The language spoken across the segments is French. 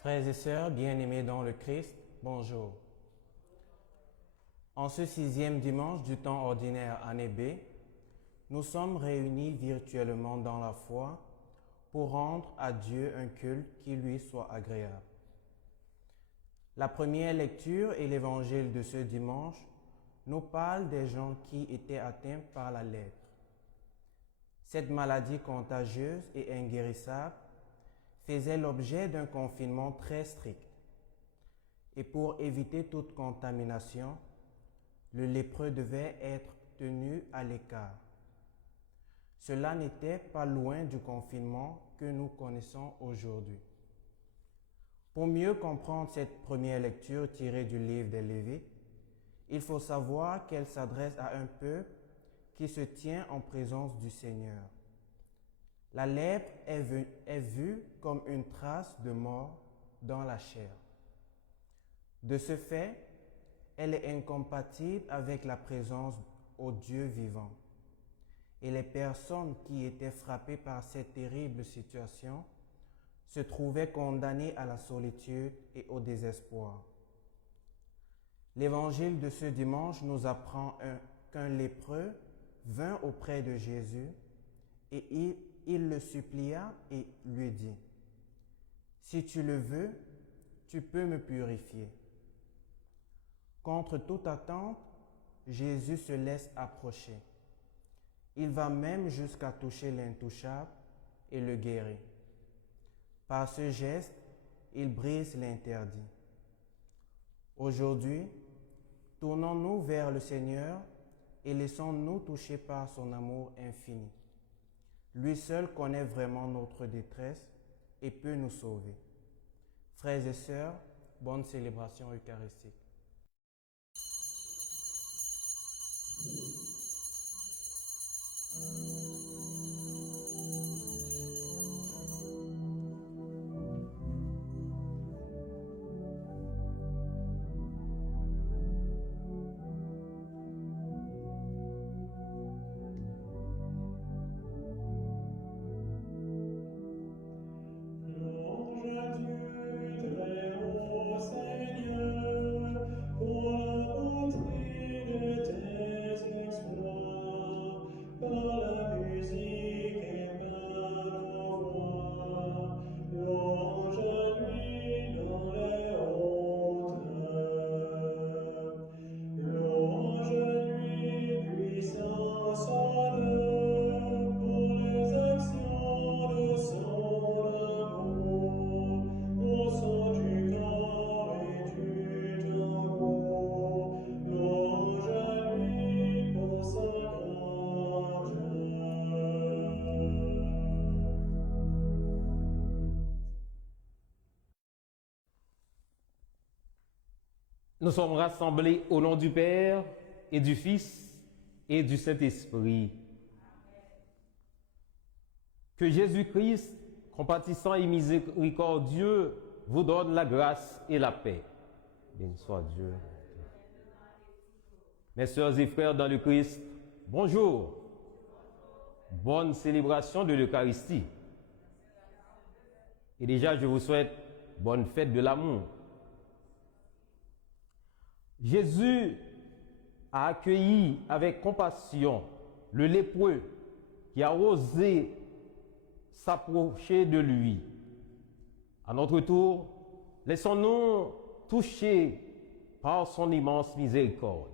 Frères et sœurs bien-aimés dans le Christ, bonjour. En ce 6e dimanche du temps ordinaire année B, nous sommes réunis virtuellement dans la foi pour rendre à Dieu un culte qui lui soit agréable. La première lecture et l'évangile de ce dimanche nous parlent des gens qui étaient atteints par la lèpre. Cette maladie contagieuse et inguérissable faisait l'objet d'un confinement très strict. Et pour éviter toute contamination, le lépreux devait être tenu à l'écart. Cela n'était pas loin du confinement que nous connaissons aujourd'hui. Pour mieux comprendre cette première lecture tirée du livre des Lévites, il faut savoir qu'elle s'adresse à un peuple qui se tient en présence du Seigneur. La lèpre est vue comme une trace de mort dans la chair. De ce fait, elle est incompatible avec la présence au Dieu vivant. Et les personnes qui étaient frappées par cette terrible situation se trouvaient condamnées à la solitude et au désespoir. L'évangile de ce dimanche nous apprend qu'un lépreux vint auprès de Jésus et il le supplia et lui dit : « Si tu le veux, tu peux me purifier. » Contre toute attente, Jésus se laisse approcher. Il va même jusqu'à toucher l'intouchable et le guérit. Par ce geste, il brise l'interdit. Aujourd'hui, tournons-nous vers le Seigneur et laissons-nous toucher par son amour infini. Lui seul connaît vraiment notre détresse et peut nous sauver. Frères et sœurs, bonne célébration eucharistique. Nous sommes rassemblés au nom du Père et du Fils et du Saint-Esprit. Que Jésus-Christ, compatissant et miséricordieux, vous donne la grâce et la paix. Béni soit Dieu. Mes sœurs et frères dans le Christ, bonjour. Bonne célébration de l'Eucharistie. Et déjà, je vous souhaite bonne fête de l'amour. Jésus a accueilli avec compassion le lépreux qui a osé s'approcher de lui. À notre tour, laissons-nous toucher par son immense miséricorde.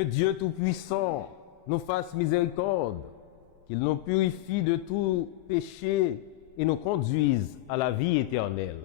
Que Dieu Tout-Puissant nous fasse miséricorde, qu'il nous purifie de tout péché et nous conduise à la vie éternelle.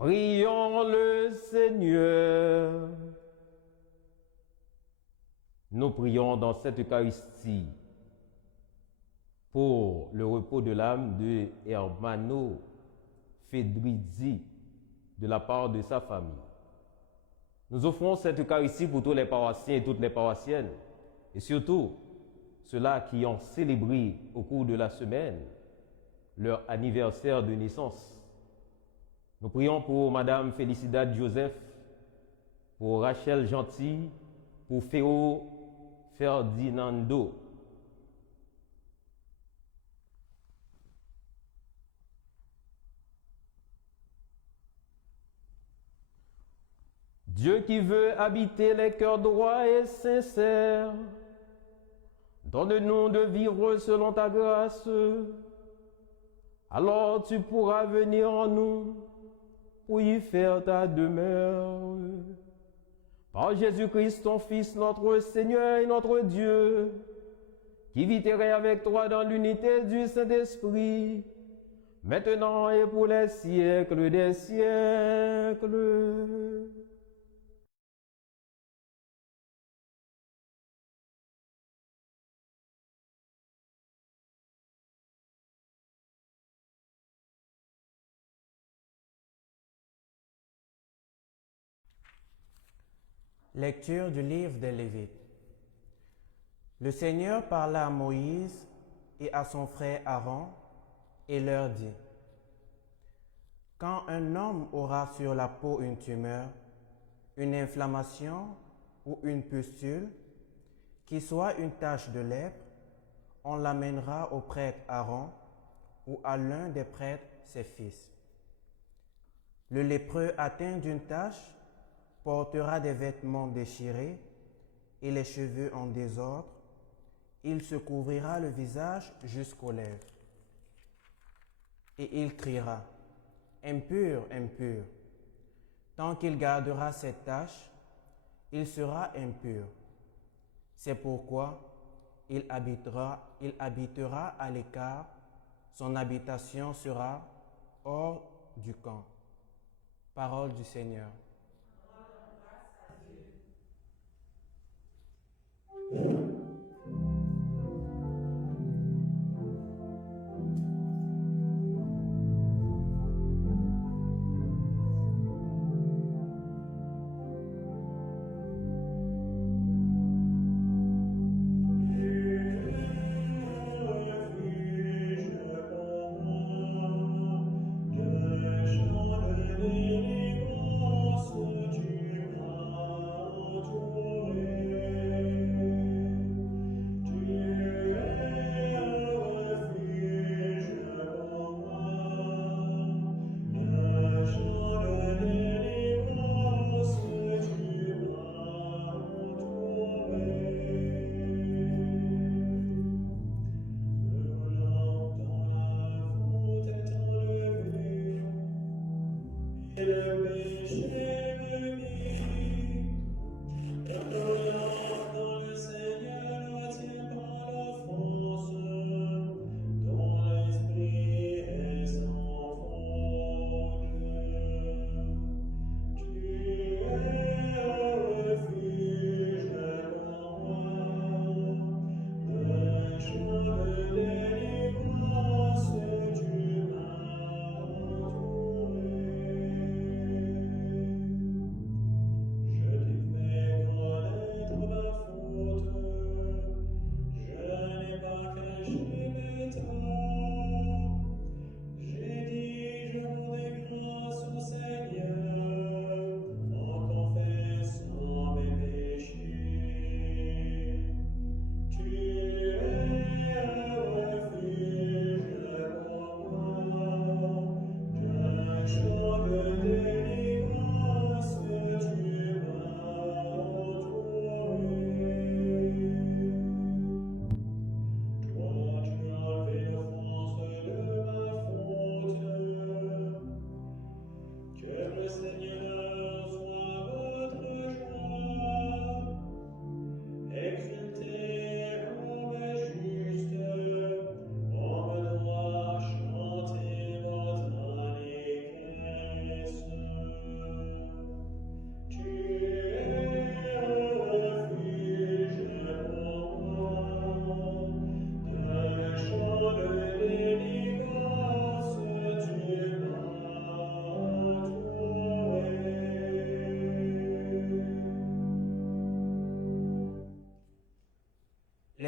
Prions le Seigneur. Nous prions dans cette Eucharistie pour le repos de l'âme de Hermano Fedrizzi de la part de sa famille. Nous offrons cette Eucharistie pour tous les paroissiens et toutes les paroissiennes, et surtout ceux-là qui ont célébré au cours de la semaine leur anniversaire de naissance. Nous prions pour Madame Félicidad Joseph, pour Rachel Gentil, pour Féo Ferdinando. Dieu qui veut habiter les cœurs droits et sincères, donne-nous de vivre selon ta grâce. Alors tu pourras venir en nous pour y faire ta demeure. Par Jésus-Christ, ton Fils, notre Seigneur et notre Dieu, qui vit et règne avec toi dans l'unité du Saint-Esprit, maintenant et pour les siècles des siècles. Lecture du livre des Lévites. Le Seigneur parla à Moïse et à son frère Aaron et leur dit: Quand un homme aura sur la peau une tumeur, une inflammation ou une pustule, qui soit une tache de lèpre, on l'amènera au prêtre Aaron ou à l'un des prêtres, ses fils. Le lépreux atteint d'une tache portera des vêtements déchirés et les cheveux en désordre. Il se couvrira le visage jusqu'aux lèvres. Et il criera: Impur, impur. Tant qu'il gardera cette tache, il sera impur. C'est pourquoi il habitera à l'écart, son habitation sera hors du camp. Parole du Seigneur.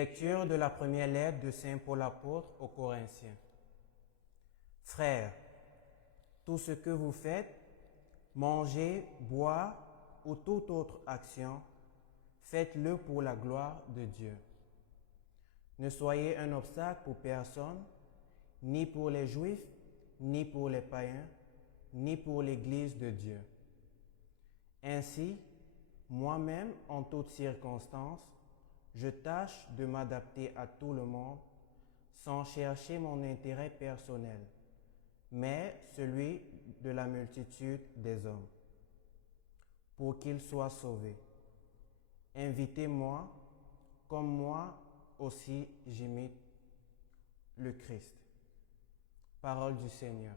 Lecture de la première lettre de Saint Paul apôtre aux Corinthiens. Frères, tout ce que vous faites, manger, boire ou toute autre action, faites-le pour la gloire de Dieu. Ne soyez un obstacle pour personne, ni pour les Juifs, ni pour les païens, ni pour l'Église de Dieu. Ainsi, moi-même, en toutes circonstances, je tâche de m'adapter à tout le monde sans chercher mon intérêt personnel, mais celui de la multitude des hommes, pour qu'ils soient sauvés. Invitez-moi, comme moi aussi j'imite le Christ. Parole du Seigneur.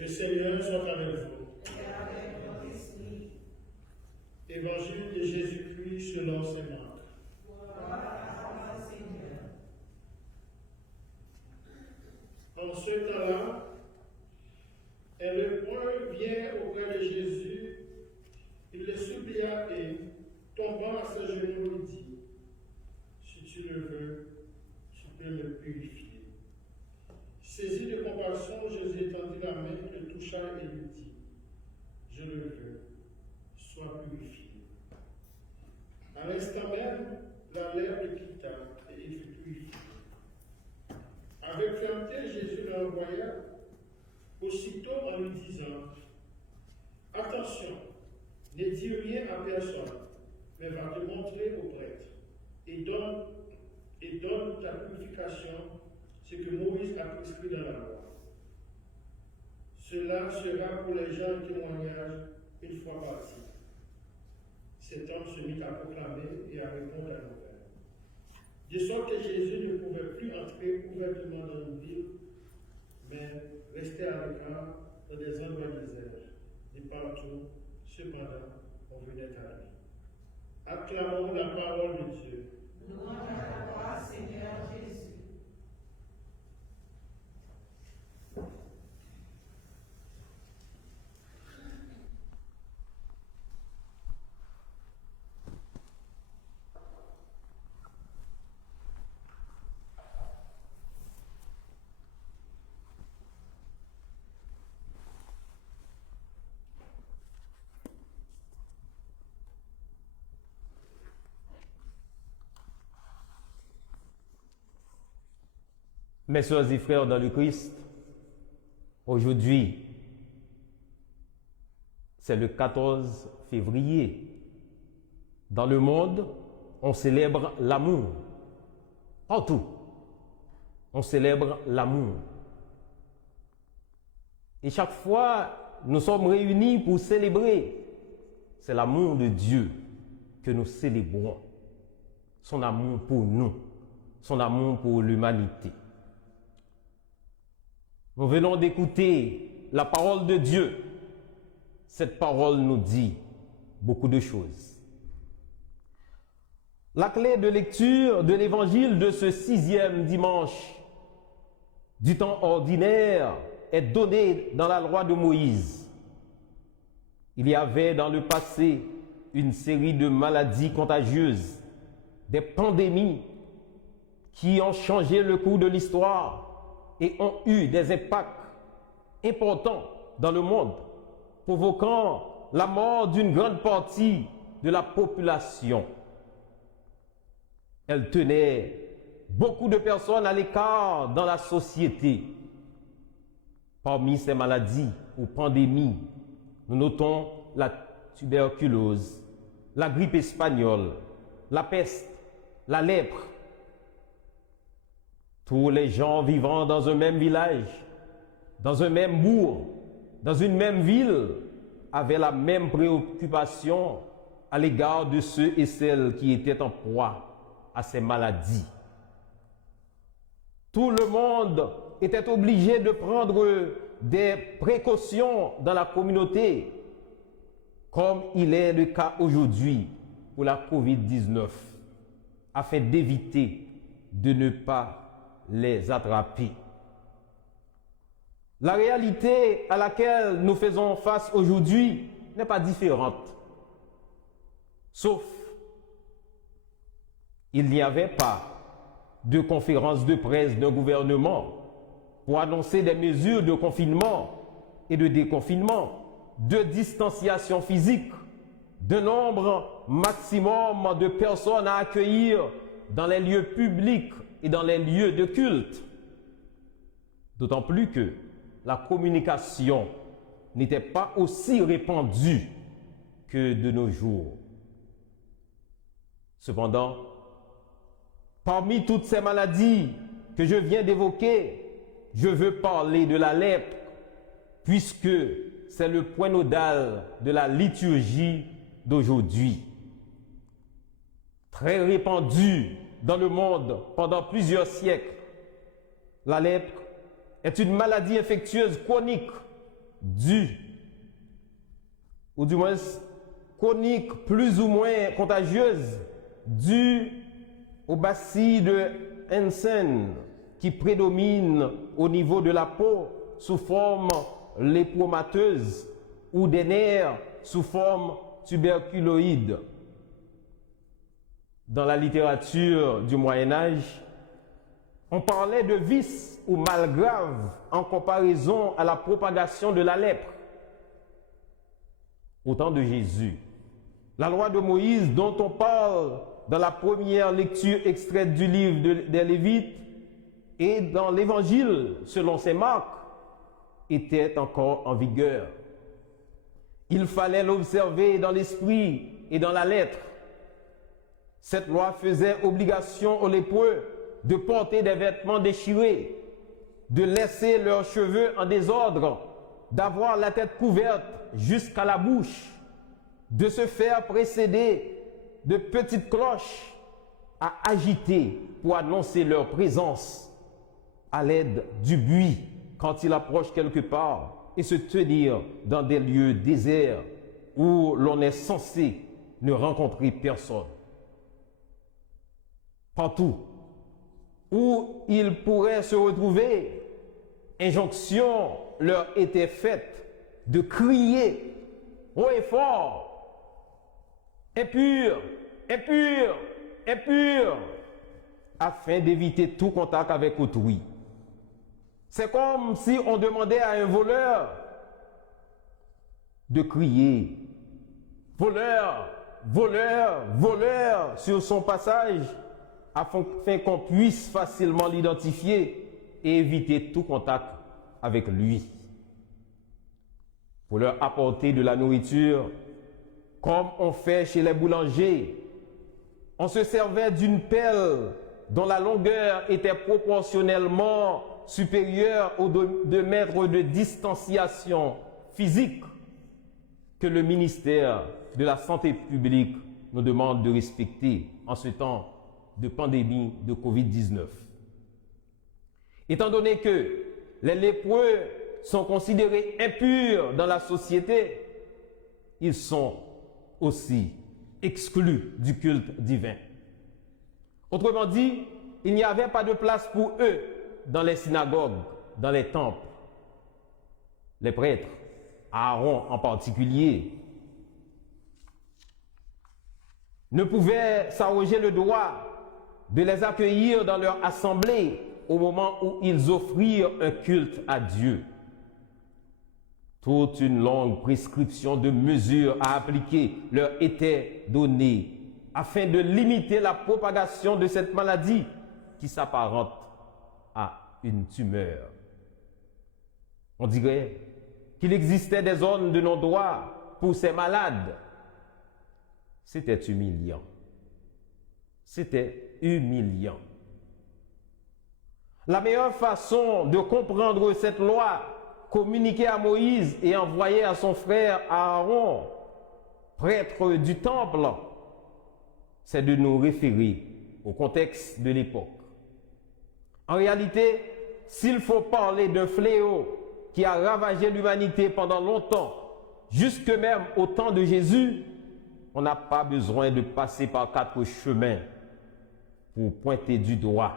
Le Seigneur soit avec vous. Évangile de Jésus-Christ selon saint Marc. En ce temps-là, un lépreux vient auprès de Jésus. Il le supplia et, tombant à ses genoux, lui dit, si tu le veux, tu peux me purifier. Saisi de compassion, Jésus étendit la main, le toucha et lui dit, je le veux, sois purifié. À l'instant même, la lèpre le quitta et il fut purifié. Avec fermeté, Jésus le renvoya aussitôt en lui disant, attention, ne dis rien à personne, mais va te montrer au prêtre et donne ta purification, ce que Moïse a prescrit dans la loi. Cela sera pour les gens de témoignage une fois partis. Cet homme se mit à proclamer et à répondre à l'envers. De sorte que Jésus ne pouvait plus entrer ouvertement dans une ville, mais restait à l'écart dans des endroits déserts. Et partout, cependant, on venait à lui. Acclamons la parole de Dieu. Louange à toi, Seigneur Jésus. Mes sœurs et frères dans le Christ, aujourd'hui, c'est le 14 février. Dans le monde, on célèbre l'amour. Partout, on célèbre l'amour. Et chaque fois, nous sommes réunis pour célébrer. C'est l'amour de Dieu que nous célébrons. Son amour pour nous, son amour pour l'humanité. Nous venons d'écouter la parole de Dieu. Cette parole nous dit beaucoup de choses. La clé de lecture de l'évangile de ce 6e dimanche du temps ordinaire est donnée dans la loi de Moïse. Il y avait dans le passé une série de maladies contagieuses, des pandémies qui ont changé le cours de l'histoire et ont eu des impacts importants dans le monde, provoquant la mort d'une grande partie de la population. Elle tenait beaucoup de personnes à l'écart dans la société. Parmi ces maladies ou pandémies, nous notons la tuberculose, la grippe espagnole, la peste, la lèpre. Tous les gens vivant dans un même village, dans un même bourg, dans une même ville, avaient la même préoccupation à l'égard de ceux et celles qui étaient en proie à ces maladies. Tout le monde était obligé de prendre des précautions dans la communauté, comme il est le cas aujourd'hui pour la COVID-19, afin d'éviter de ne pas les attraper. La réalité à laquelle nous faisons face aujourd'hui n'est pas différente. Sauf, il n'y avait pas de conférence de presse d'un gouvernement pour annoncer des mesures de confinement et de déconfinement, de distanciation physique, de nombre maximum de personnes à accueillir dans les lieux publics et dans les lieux de culte. D'autant plus que la communication n'était pas aussi répandue que de nos jours. Cependant, parmi toutes ces maladies que je viens d'évoquer, je veux parler de la lèpre, puisque c'est le point nodal de la liturgie d'aujourd'hui. Très répandue dans le monde pendant plusieurs siècles, la lèpre est une maladie infectieuse chronique due, ou du moins chronique plus ou moins contagieuse, due au bacille de Hansen qui prédomine au niveau de la peau sous forme lépromateuse ou des nerfs sous forme tuberculoïde. Dans la littérature du Moyen-Âge, on parlait de vice ou mal grave en comparaison à la propagation de la lèpre. Au temps de Jésus, la loi de Moïse dont on parle dans la première lecture extraite du livre des Lévites et dans l'Évangile selon saint Marc était encore en vigueur. Il fallait l'observer dans l'esprit et dans la lettre. Cette loi faisait obligation aux lépreux de porter des vêtements déchirés, de laisser leurs cheveux en désordre, d'avoir la tête couverte jusqu'à la bouche, de se faire précéder de petites cloches à agiter pour annoncer leur présence à l'aide du buis quand il approche quelque part et se tenir dans des lieux déserts où l'on est censé ne rencontrer personne. Partout où ils pourraient se retrouver, injonction leur était faite de crier haut et fort: impur, impur, impur, afin d'éviter tout contact avec autrui. C'est comme si on demandait à un voleur de crier voleur, voleur, voleur sur son passage, afin qu'on puisse facilement l'identifier et éviter tout contact avec lui. Pour leur apporter de la nourriture, comme on fait chez les boulangers, on se servait d'une pelle dont la longueur était proportionnellement supérieure aux 2 mètres de distanciation physique que le ministère de la Santé publique nous demande de respecter en ce temps de pandémie de COVID-19. Étant donné que les lépreux sont considérés impurs dans la société, ils sont aussi exclus du culte divin. Autrement dit, il n'y avait pas de place pour eux dans les synagogues, dans les temples. Les prêtres, Aaron en particulier, ne pouvaient s'arroger le droit de les accueillir dans leur assemblée au moment où ils offrirent un culte à Dieu. Toute une longue prescription de mesures à appliquer leur était donnée afin de limiter la propagation de cette maladie qui s'apparente à une tumeur. On dirait qu'il existait des zones de non-droit pour ces malades. C'était humiliant. C'était humiliant. La meilleure façon de comprendre cette loi communiquée à Moïse et envoyée à son frère Aaron, prêtre du temple, c'est de nous référer au contexte de l'époque. En réalité, s'il faut parler d'un fléau qui a ravagé l'humanité pendant longtemps, jusque même au temps de Jésus, on n'a pas besoin de passer par 4 chemins pour pointer du doigt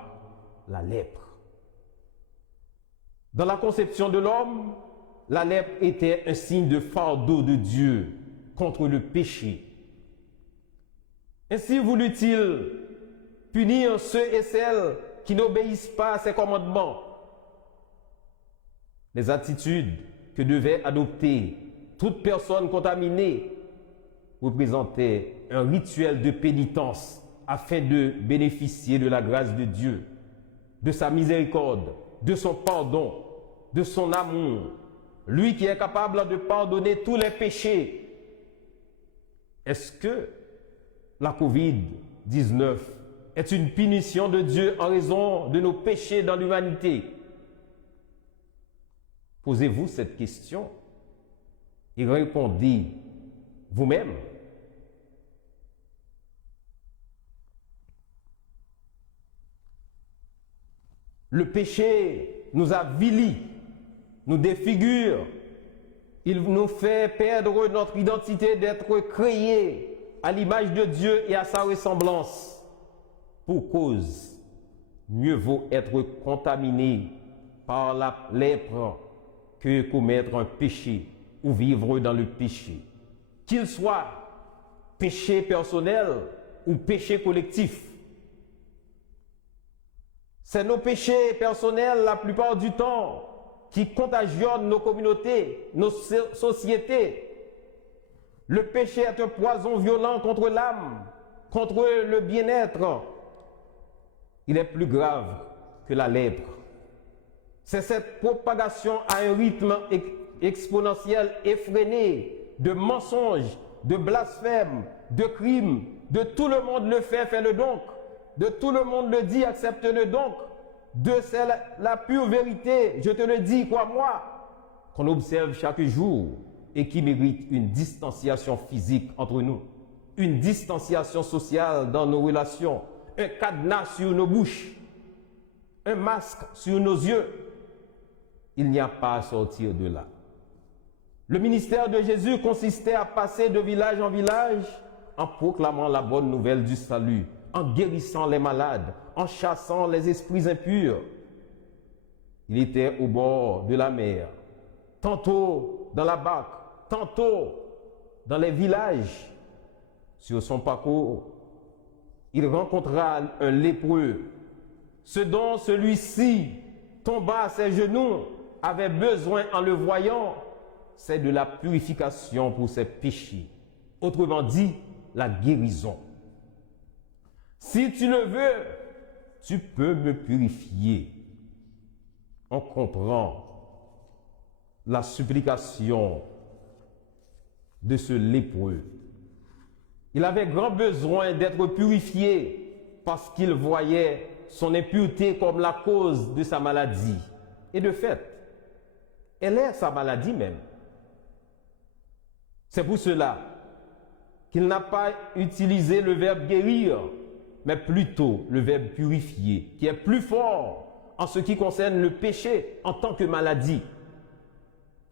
la lèpre. Dans la conception de l'homme, la lèpre était un signe de fardeau de Dieu contre le péché. Ainsi voulut-il punir ceux et celles qui n'obéissent pas à ses commandements. Les attitudes que devait adopter toute personne contaminée représentaient un rituel de pénitence afin de bénéficier de la grâce de Dieu, de sa miséricorde, de son pardon, de son amour. Lui qui est capable de pardonner tous les péchés. Est-ce que la COVID-19 est une punition de Dieu en raison de nos péchés dans l'humanité? Posez-vous cette question et répondez vous-même. Le péché nous avilit, nous défigure, il nous fait perdre notre identité d'être créés à l'image de Dieu et à sa ressemblance. Pour cause, mieux vaut être contaminé par la lèpre que commettre un péché ou vivre dans le péché. Qu'il soit péché personnel ou péché collectif. C'est nos péchés personnels la plupart du temps qui contagionnent nos communautés, nos sociétés. Le péché est un poison violent contre l'âme, contre le bien-être. Il est plus grave que la lèpre. C'est cette propagation à un rythme exponentiel effréné de mensonges, de blasphèmes, de crimes, de tout le monde le fait, fais-le donc. De tout le monde le dit, accepte-le donc. De c'est la pure vérité, je te le dis, crois-moi, qu'on observe chaque jour et qui mérite une distanciation physique entre nous, une distanciation sociale dans nos relations, un cadenas sur nos bouches, un masque sur nos yeux. Il n'y a pas à sortir de là. Le ministère de Jésus consistait à passer de village en village en proclamant la bonne nouvelle du salut, en guérissant les malades, en chassant les esprits impurs. Il était au bord de la mer, tantôt dans la barque, tantôt dans les villages. Sur son parcours, il rencontra un lépreux. Ce dont celui-ci tomba à ses genoux avait besoin en le voyant, c'est de la purification pour ses péchés. Autrement dit, la guérison. Si tu le veux, tu peux me purifier. On comprend la supplication de ce lépreux. Il avait grand besoin d'être purifié parce qu'il voyait son impureté comme la cause de sa maladie. Et de fait, elle est sa maladie même. C'est pour cela qu'il n'a pas utilisé le verbe guérir, mais plutôt le verbe purifier, qui est plus fort en ce qui concerne le péché en tant que maladie.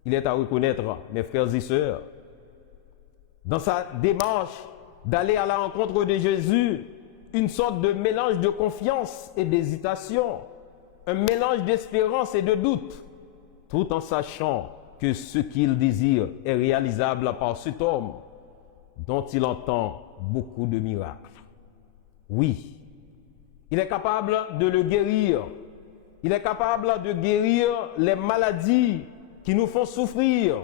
Il est à reconnaître, mes frères et sœurs, dans sa démarche d'aller à la rencontre de Jésus, une sorte de mélange de confiance et d'hésitation, un mélange d'espérance et de doute, tout en sachant que ce qu'il désire est réalisable par cet homme dont il entend beaucoup de miracles. Oui, il est capable de le guérir. Il est capable de guérir les maladies qui nous font souffrir.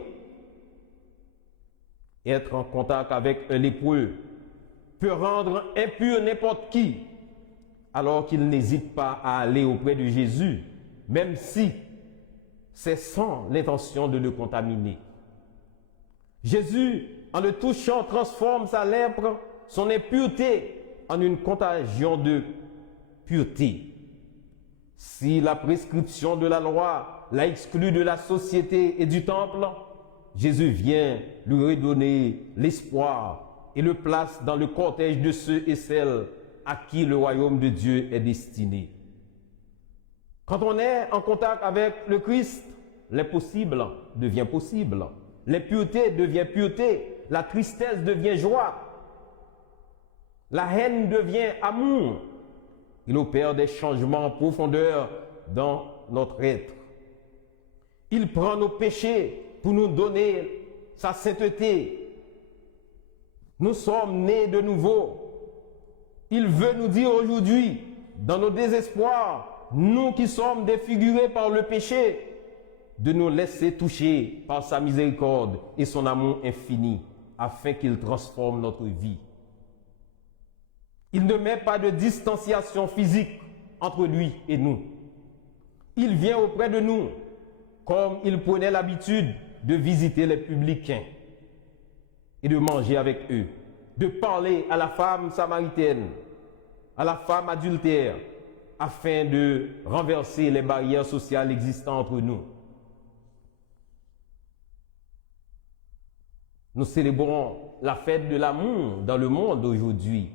Être en contact avec un lépreux peut rendre impur n'importe qui, alors qu'il n'hésite pas à aller auprès de Jésus, même si c'est sans l'intention de le contaminer. Jésus, en le touchant, transforme sa lèpre, son impureté, en une contagion de pureté. Si la prescription de la loi l'a exclu de la société et du temple, Jésus vient lui redonner l'espoir et le place dans le cortège de ceux et celles à qui le royaume de Dieu est destiné. Quand on est en contact avec le Christ, l'impossible devient possible. L'impureté devient pureté. La tristesse devient joie. La haine devient amour. Il opère des changements en profondeur dans notre être. Il prend nos péchés pour nous donner sa sainteté. Nous sommes nés de nouveau. Il veut nous dire aujourd'hui, dans nos désespoirs, nous qui sommes défigurés par le péché, de nous laisser toucher par sa miséricorde et son amour infini, afin qu'il transforme notre vie. Il ne met pas de distanciation physique entre lui et nous. Il vient auprès de nous, comme il prenait l'habitude de visiter les publicains et de manger avec eux, de parler à la femme samaritaine, à la femme adultère, afin de renverser les barrières sociales existant entre nous. Nous célébrons la fête de l'amour dans le monde aujourd'hui.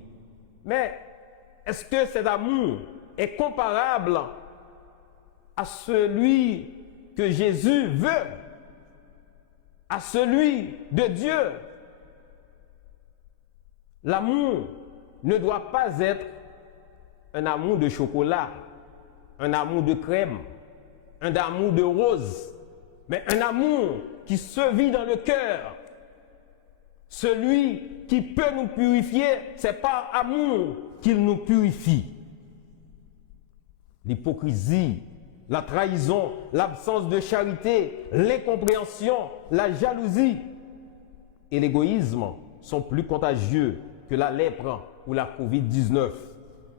Mais est-ce que cet amour est comparable à celui que Jésus veut, à celui de Dieu? L'amour ne doit pas être un amour de chocolat, un amour de crème, un amour de rose, mais un amour qui se vit dans le cœur. Celui qui peut nous purifier, c'est par amour qu'il nous purifie. L'hypocrisie, la trahison, l'absence de charité, l'incompréhension, la jalousie et l'égoïsme sont plus contagieux que la lèpre ou la COVID-19.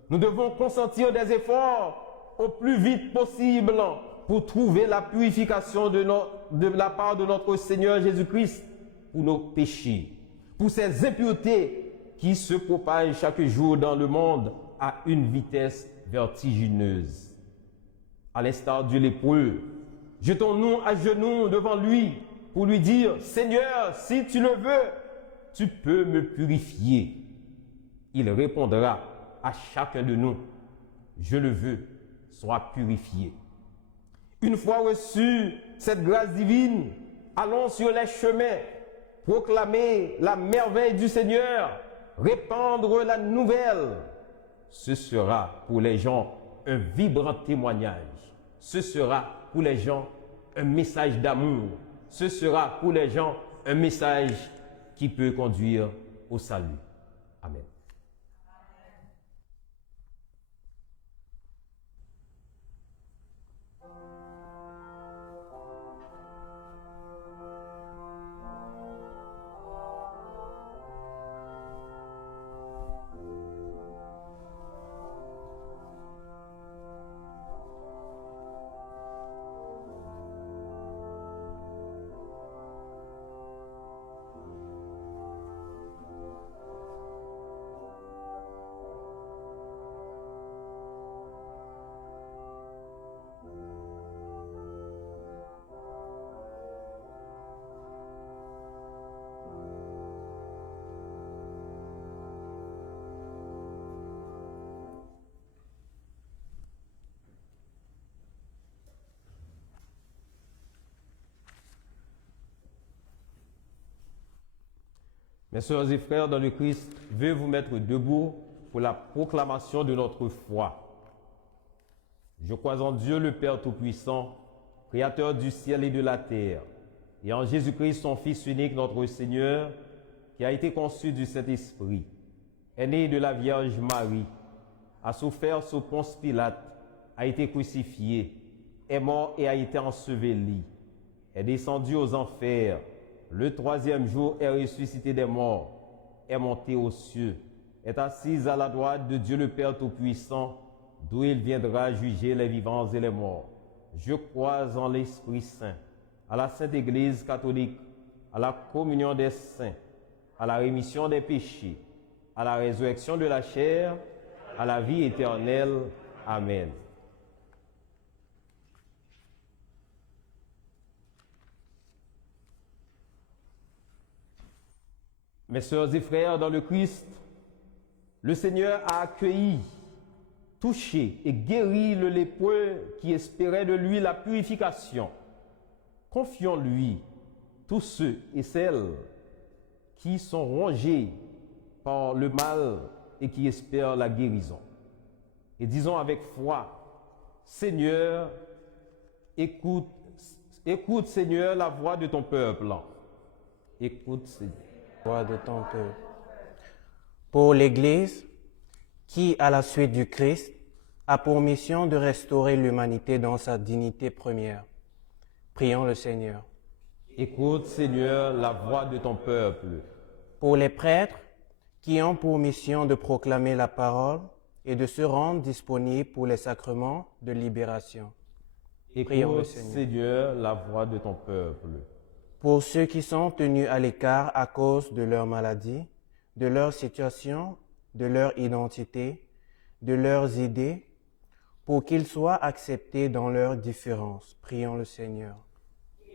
Nous devons consentir des efforts au plus vite possible pour trouver la purification de la part de notre Seigneur Jésus-Christ pour nos péchés, pour ces impuretés qui se propagent chaque jour dans le monde à une vitesse vertigineuse. À l'instar du lépreux, jetons-nous à genoux devant lui pour lui dire « Seigneur, si tu le veux, tu peux me purifier. » Il répondra à chacun de nous « Je le veux, sois purifié. » Une fois reçue cette grâce divine, allons sur les chemins, proclamer la merveille du Seigneur, répandre la nouvelle. Ce sera pour les gens un vibrant témoignage. Ce sera pour les gens un message d'amour. Ce sera pour les gens un message qui peut conduire au salut. Amen. Mes sœurs et frères dans le Christ, veuillez vous mettre debout pour la proclamation de notre foi. Je crois en Dieu le Père Tout-Puissant, Créateur du ciel et de la terre, et en Jésus-Christ, son Fils unique, notre Seigneur, qui a été conçu du Saint-Esprit, est né de la Vierge Marie, a souffert sous Ponce Pilate, a été crucifié, est mort et a été enseveli, est descendu aux enfers, le troisième jour est ressuscité des morts, est monté aux cieux, est assis à la droite de Dieu le Père Tout-Puissant, d'où il viendra juger les vivants et les morts. Je crois en l'Esprit Saint, à la Sainte Église catholique, à la communion des saints, à la rémission des péchés, à la résurrection de la chair, à la vie éternelle. Amen. Mes sœurs et frères dans le Christ, le Seigneur a accueilli, touché et guéri le lépreux qui espérait de lui la purification. Confions-lui tous ceux et celles qui sont rongés par le mal et qui espèrent la guérison. Et disons avec foi, Seigneur, écoute Seigneur la voix de ton peuple. Écoute Seigneur. Voix de ton peuple. Pour l'Église, qui, à la suite du Christ, a pour mission de restaurer l'humanité dans sa dignité première. Prions le Seigneur. Écoute, Seigneur, la voix de ton peuple. Pour les prêtres, qui ont pour mission de proclamer la parole et de se rendre disponibles pour les sacrements de libération. Prions le Écoute, Seigneur. Seigneur, la voix de ton peuple. Pour ceux qui sont tenus à l'écart à cause de leur maladie, de leur situation, de leur identité, de leurs idées, pour qu'ils soient acceptés dans leurs différences. Prions le Seigneur.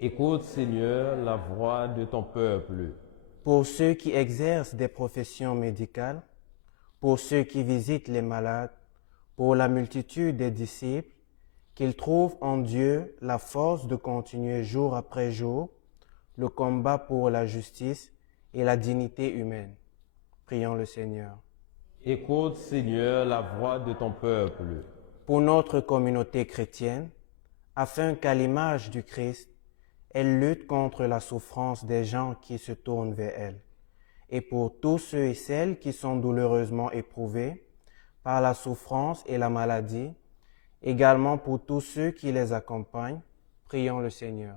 Écoute, Seigneur, la voix de ton peuple. Pour ceux qui exercent des professions médicales, pour ceux qui visitent les malades, pour la multitude des disciples, qu'ils trouvent en Dieu la force de continuer jour après jour le combat pour la justice et la dignité humaine. Prions le Seigneur. Écoute, Seigneur, la voix de ton peuple. Pour notre communauté chrétienne, afin qu'à l'image du Christ, elle lutte contre la souffrance des gens qui se tournent vers elle, et pour tous ceux et celles qui sont douloureusement éprouvés par la souffrance et la maladie, également pour tous ceux qui les accompagnent, prions le Seigneur.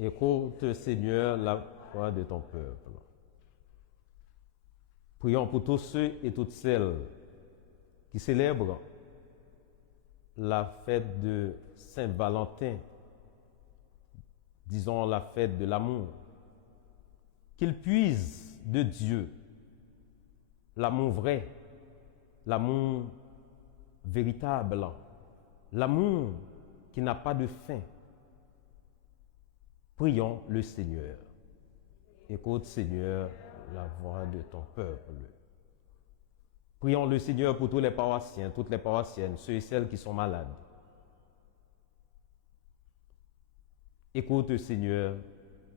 Écoute, Seigneur, la voix de ton peuple. Prions pour tous ceux et toutes celles qui célèbrent la fête de Saint-Valentin, disons la fête de l'amour, qu'ils puisent de Dieu l'amour vrai, l'amour véritable, l'amour qui n'a pas de fin. Prions le Seigneur. Écoute, Seigneur, la voix de ton peuple. Prions le Seigneur pour tous les paroissiens, toutes les paroissiennes, ceux et celles qui sont malades. Écoute, Seigneur,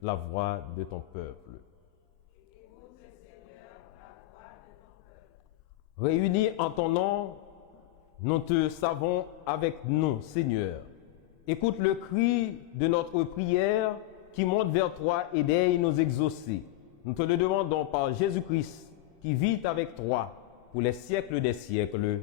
la voix de ton peuple. Réunis en ton nom, nous te savons avec nous, Seigneur. Écoute le cri de notre prière qui monte vers toi et daigne nous exaucer. Nous te le demandons par Jésus-Christ qui vit avec toi pour les siècles des siècles.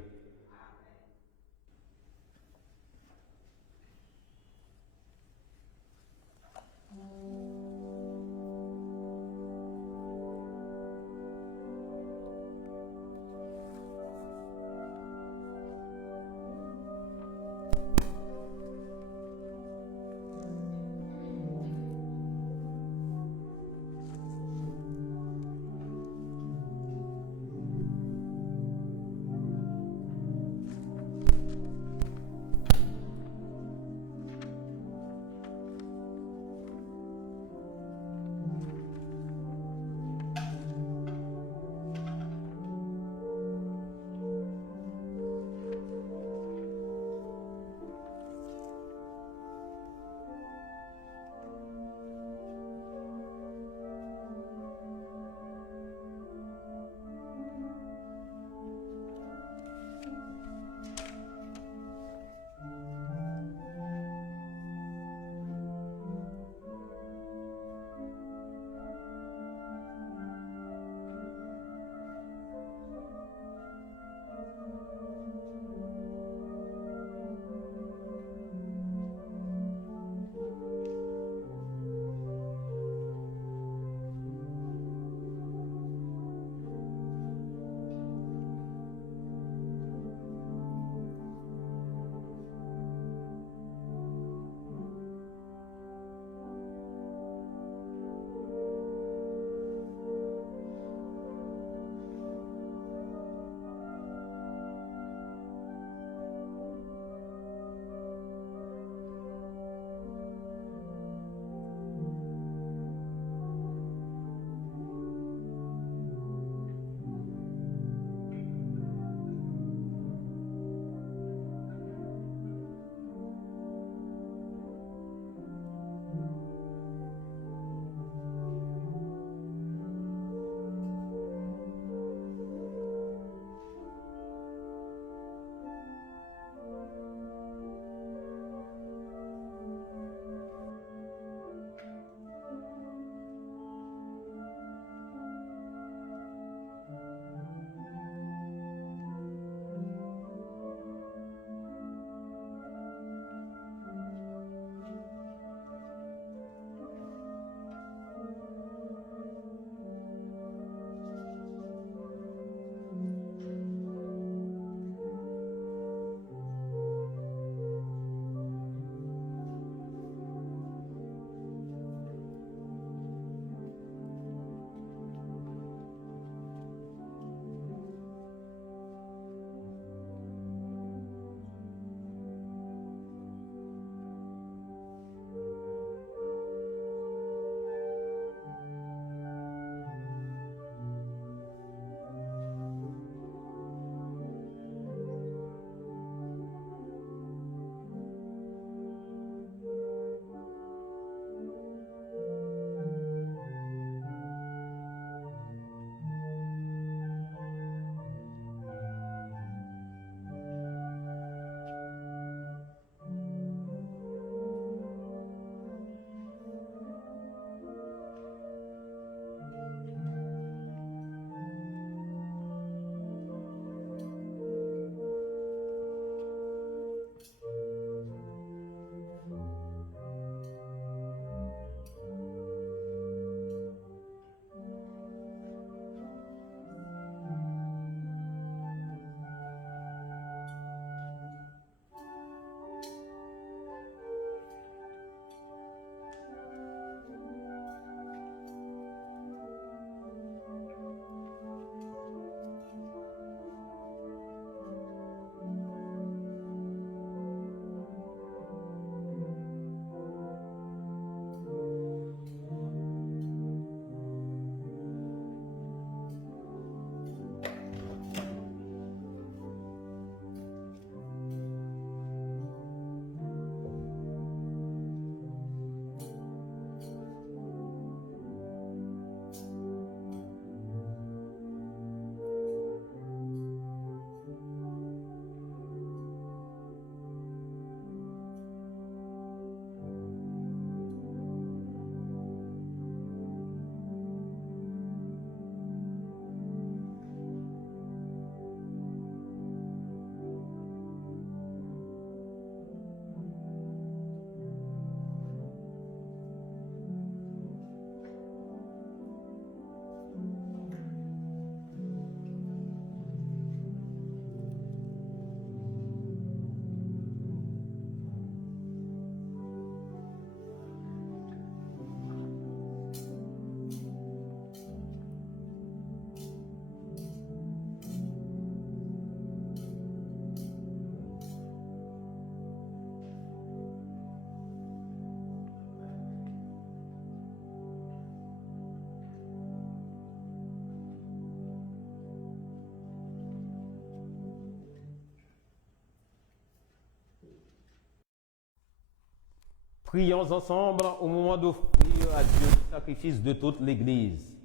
Prions ensemble au moment d'offrir à Dieu le sacrifice de toute l'Église.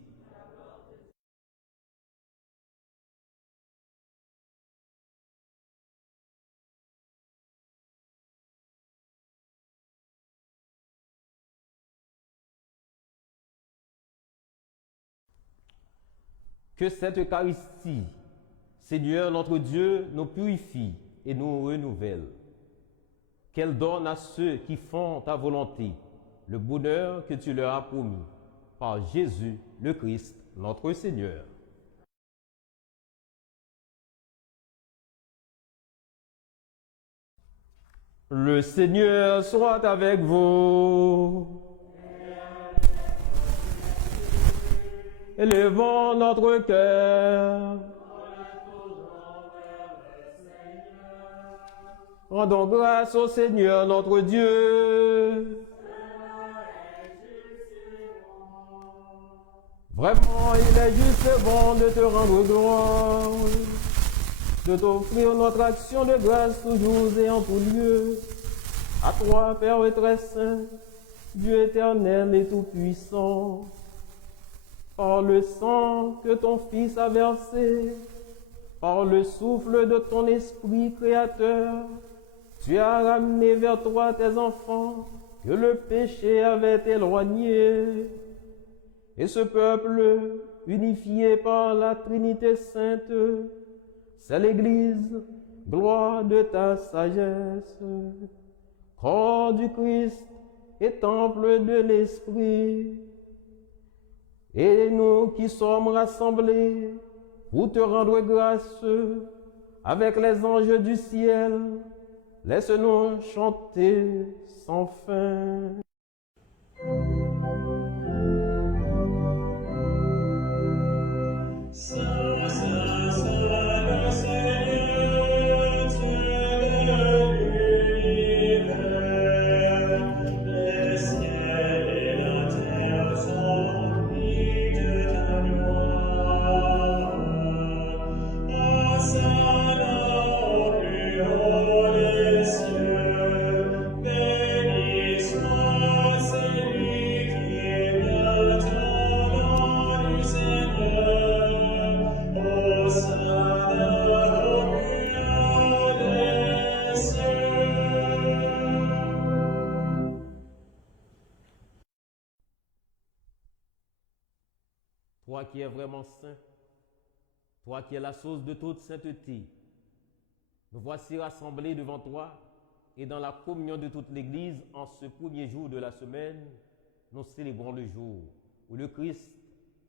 Que cette Eucharistie, Seigneur notre Dieu, nous purifie et nous renouvelle. Qu'elle donne à ceux qui font ta volonté le bonheur que tu leur as promis par Jésus le Christ, notre Seigneur. Le Seigneur soit avec vous. Élevons notre cœur. Rendons grâce au Seigneur notre Dieu. Vraiment, il est juste et bon de te rendre gloire, de t'offrir notre action de grâce toujours et en tout lieu. À toi, Père et très saint, Dieu éternel et tout-puissant, par le sang que ton Fils a versé, par le souffle de ton Esprit créateur, tu as ramené vers toi tes enfants que le péché avait éloignés. Et ce peuple, unifié par la Trinité sainte, c'est l'Église, gloire de ta sagesse, corps du Christ et temple de l'Esprit. Et nous qui sommes rassemblés pour te rendre grâce avec les anges du ciel, laisse-nous chanter sans fin. Toi qui es vraiment saint, toi qui es la source de toute sainteté, nous voici rassemblés devant toi et dans la communion de toute l'Église en ce premier jour de la semaine, nous célébrons le jour où le Christ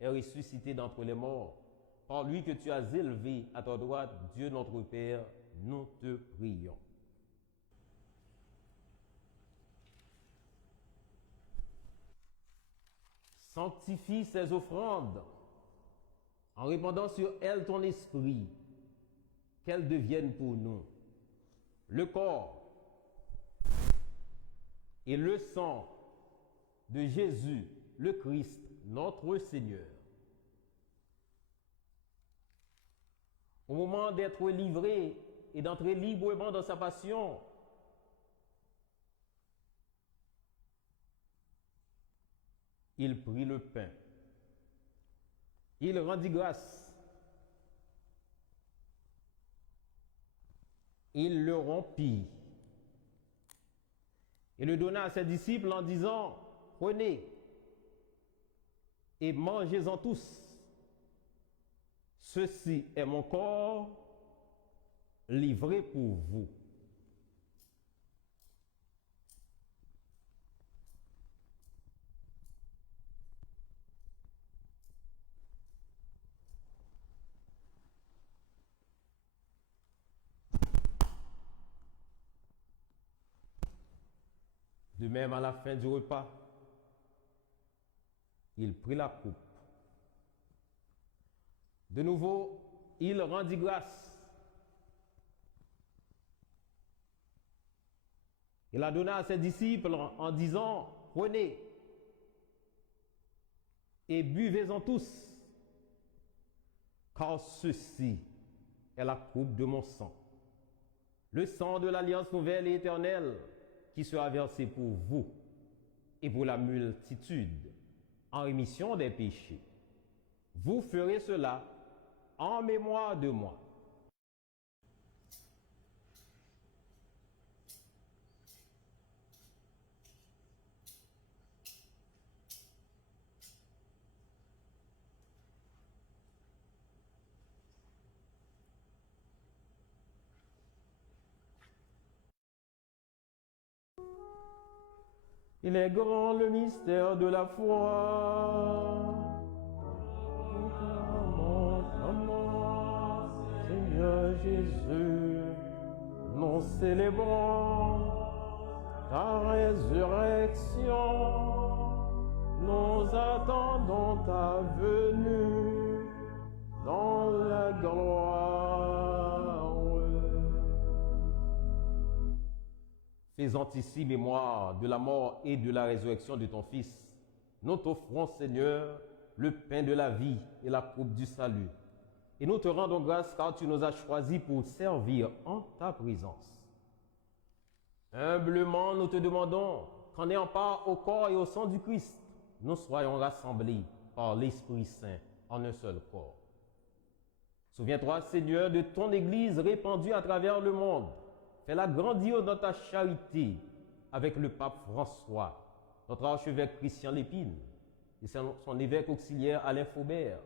est ressuscité d'entre les morts. Par lui que tu as élevé à ta droite, Dieu notre Père, nous te prions. Sanctifie ces offrandes en répandant sur elles ton esprit, qu'elles deviennent pour nous le corps et le sang de Jésus, le Christ, notre Seigneur. Au moment d'être livré et d'entrer librement dans sa passion, il prit le pain, il rendit grâce, il le rompit et le donna à ses disciples en disant, « Prenez et mangez-en tous. Ceci est mon corps livré pour vous. » De même, à la fin du repas, il prit la coupe. De nouveau, il rendit grâce. Il la donna à ses disciples en disant, « Prenez et buvez-en tous, car ceci est la coupe de mon sang, le sang de l'alliance nouvelle et éternelle, qui sera versé pour vous et pour la multitude, en rémission des péchés. Vous ferez cela en mémoire de moi. Il est grand le mystère de la foi. Seigneur Jésus, nous célébrons ta résurrection. Nous attendons ta venue dans la gloire. Faisant ici mémoire de la mort et de la résurrection de ton Fils, nous t'offrons, Seigneur, le pain de la vie et la coupe du salut. Et nous te rendons grâce car tu nous as choisis pour servir en ta présence. Humblement, nous te demandons qu'en ayant part au corps et au sang du Christ, nous soyons rassemblés par l'Esprit Saint en un seul corps. Souviens-toi, Seigneur, de ton Église répandue à travers le monde. Fais-la grandir dans ta charité avec le pape François, notre archevêque Christian Lépine et son évêque auxiliaire Alain Faubert,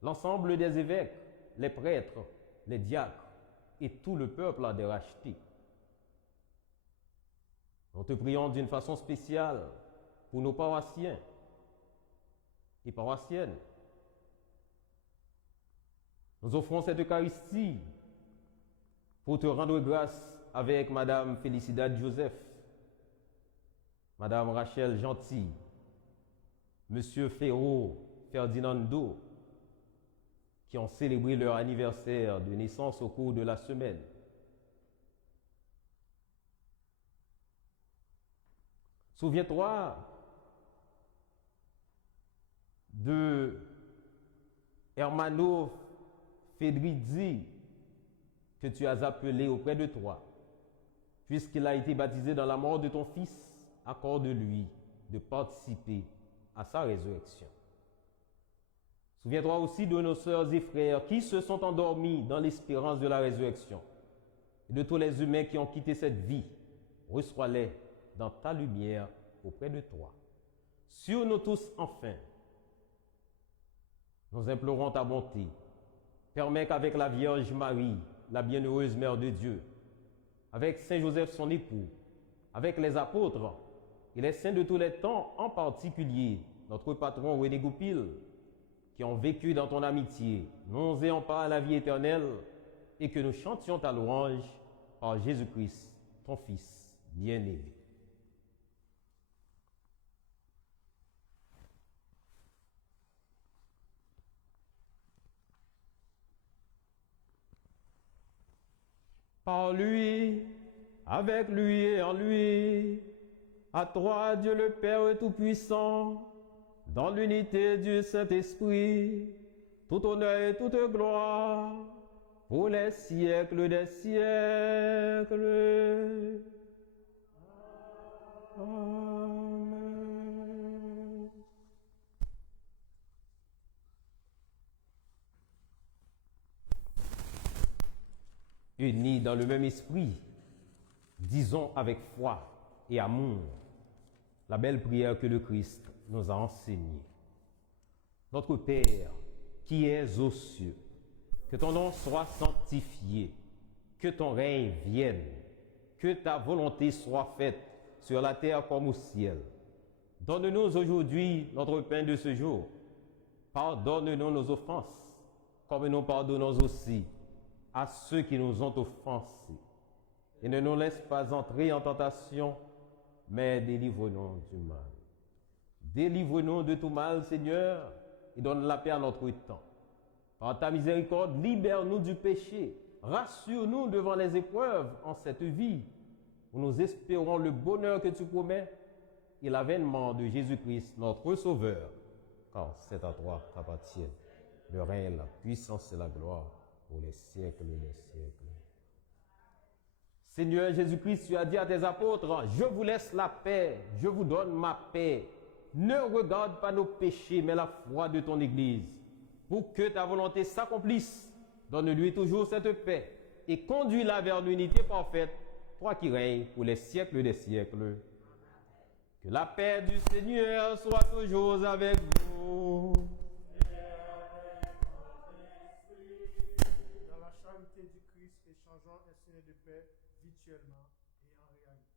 l'ensemble des évêques, les prêtres, les diacres et tout le peuple à des rachetés. Nous te prions d'une façon spéciale pour nos paroissiens et paroissiennes. Nous offrons cette Eucharistie pour te rendre grâce avec Madame Félicidade Joseph, Madame Rachel Gentil, Monsieur Ferro Ferdinando, qui ont célébré leur anniversaire de naissance au cours de la semaine. Souviens-toi de Hermano Fedrizzi, que tu as appelé auprès de toi. Puisqu'il a été baptisé dans la mort de ton Fils, accorde-lui de participer à sa résurrection. Souviens-toi aussi de nos sœurs et frères qui se sont endormis dans l'espérance de la résurrection et de tous les humains qui ont quitté cette vie. Reçois-les dans ta lumière auprès de toi. Sur nous tous, enfin, nous implorons ta bonté. Permets qu'avec la Vierge Marie, la bienheureuse Mère de Dieu, avec Saint Joseph son époux, avec les apôtres et les saints de tous les temps, en particulier notre patron René Goupil, qui ont vécu dans ton amitié, nous ayons pas à la vie éternelle et que nous chantions ta louange par Jésus-Christ, ton Fils bien-aimé. Par lui, avec lui et en lui, à toi Dieu le Père Tout-Puissant, dans l'unité du Saint-Esprit, tout honneur et toute gloire, pour les siècles des siècles. Amen. Unis dans le même esprit, disons avec foi et amour la belle prière que le Christ nous a enseignée. Notre Père, qui es aux cieux, que ton nom soit sanctifié, que ton règne vienne, que ta volonté soit faite sur la terre comme au ciel. Donne-nous aujourd'hui notre pain de ce jour. Pardonne-nous nos offenses, comme nous pardonnons aussi à ceux qui nous ont offensés. Et ne nous laisse pas entrer en tentation, mais délivre-nous du mal. Délivre-nous de tout mal, Seigneur, et donne la paix à notre temps. Par ta miséricorde, libère-nous du péché. Rassure-nous devant les épreuves en cette vie, où nous espérons le bonheur que tu promets et l'avènement de Jésus-Christ, notre Sauveur. Car c'est à toi qu'appartiennent le règne, la puissance et la gloire pour les siècles des siècles. Seigneur Jésus-Christ, tu as dit à tes apôtres, je vous laisse la paix, je vous donne ma paix. Ne regarde pas nos péchés, mais la foi de ton Église. Pour que ta volonté s'accomplisse, donne-lui toujours cette paix et conduis-la vers l'unité parfaite, toi qui règnes pour les siècles des siècles. Que la paix du Seigneur soit toujours avec vous. Dans la charité du Christ, échangeons un signe de paix virtuellement et en réalité.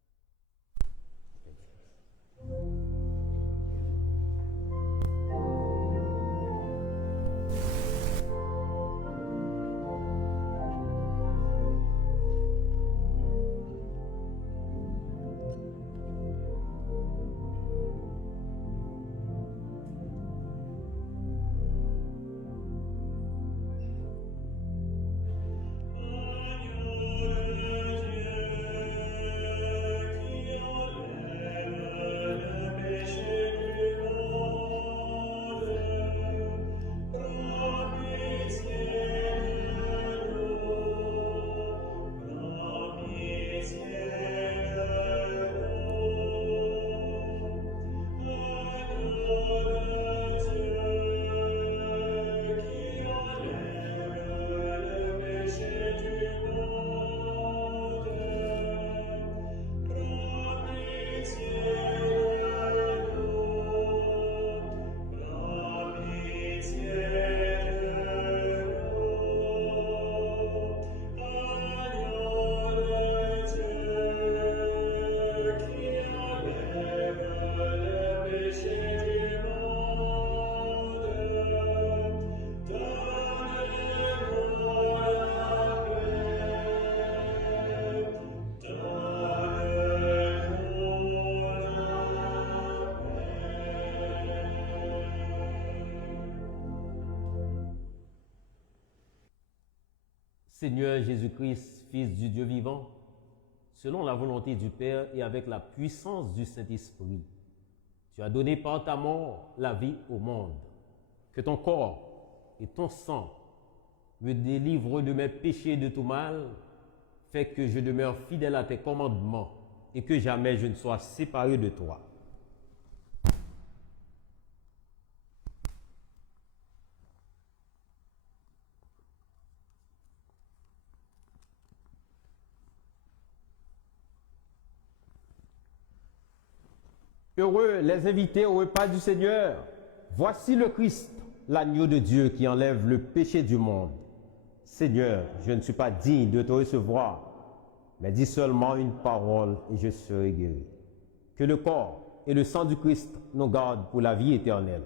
Seigneur Jésus-Christ, Fils du Dieu vivant, selon la volonté du Père et avec la puissance du Saint-Esprit, tu as donné par ta mort la vie au monde. Que ton corps et ton sang me délivrent de mes péchés et de tout mal, fais que je demeure fidèle à tes commandements et que jamais je ne sois séparé de toi. Heureux les invités au repas du Seigneur. Voici le Christ, l'agneau de Dieu qui enlève le péché du monde. Seigneur, je ne suis pas digne de te recevoir, mais dis seulement une parole et je serai guéri. Que le corps et le sang du Christ nous gardent pour la vie éternelle.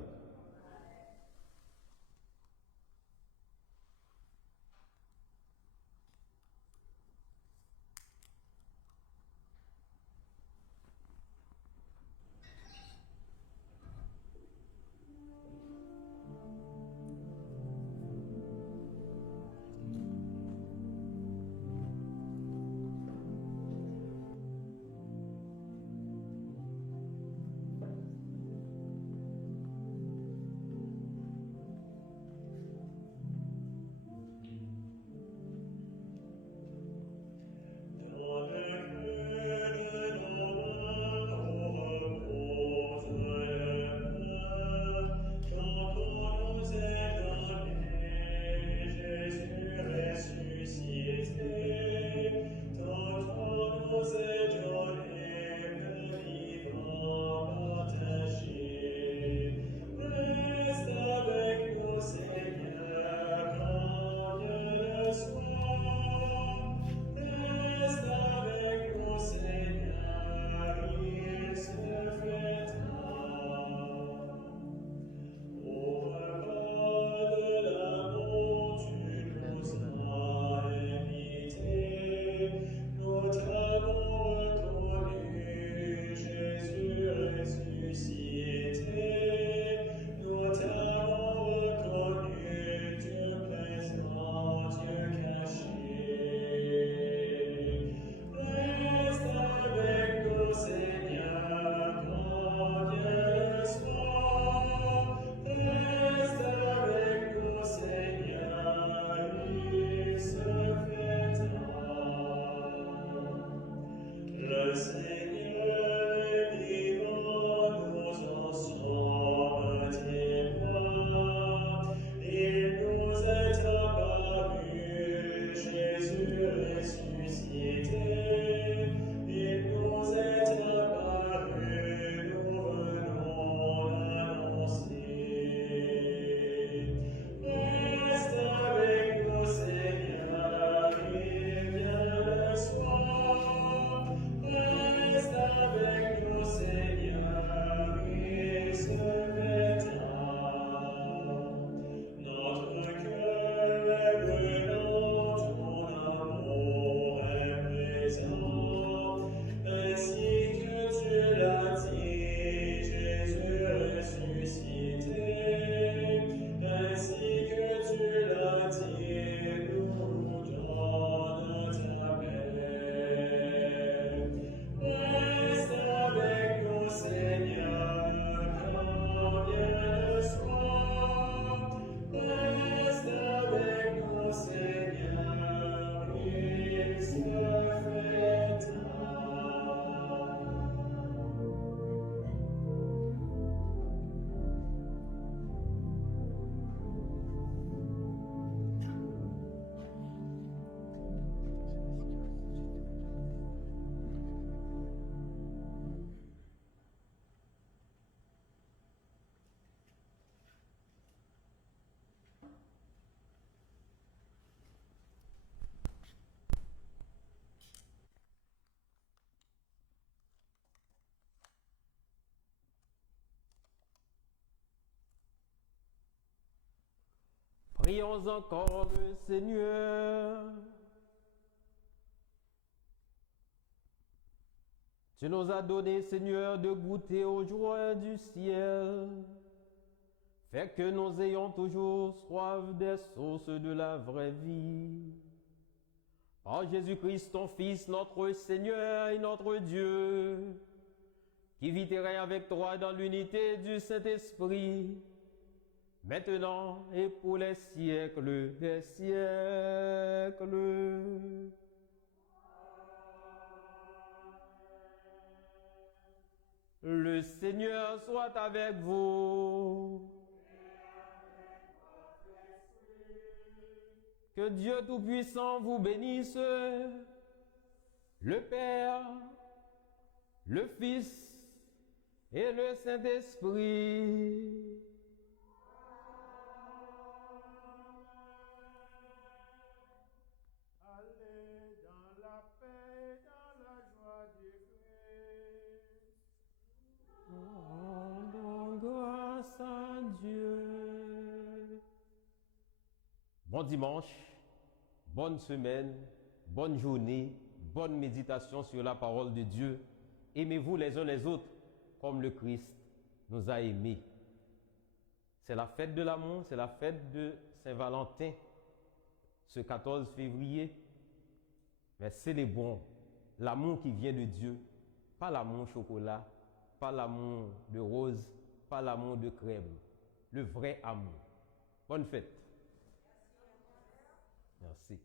Prions encore le Seigneur. Tu nous as donné, Seigneur, de goûter aux joies du ciel. Fais que nous ayons toujours soif des sources de la vraie vie. Par Jésus-Christ, ton Fils, notre Seigneur et notre Dieu, qui vit et règne avec toi dans l'unité du Saint-Esprit, maintenant et pour les siècles des siècles. Le Seigneur soit avec vous. Que Dieu Tout-Puissant vous bénisse, le Père, le Fils et le Saint-Esprit. Allez dans la paix, dans la joie du Christ. Rendons grâce à Dieu. Bon dimanche, bonne semaine, bonne journée, bonne méditation sur la parole de Dieu. Aimez-vous les uns les autres comme le Christ nous a aimés. C'est la fête de l'amour, c'est la fête de Saint-Valentin, ce 14 février. Mais célébrons l'amour qui vient de Dieu, pas l'amour au chocolat, pas l'amour de rose, pas l'amour de crème, le vrai amour. Bonne fête. Merci.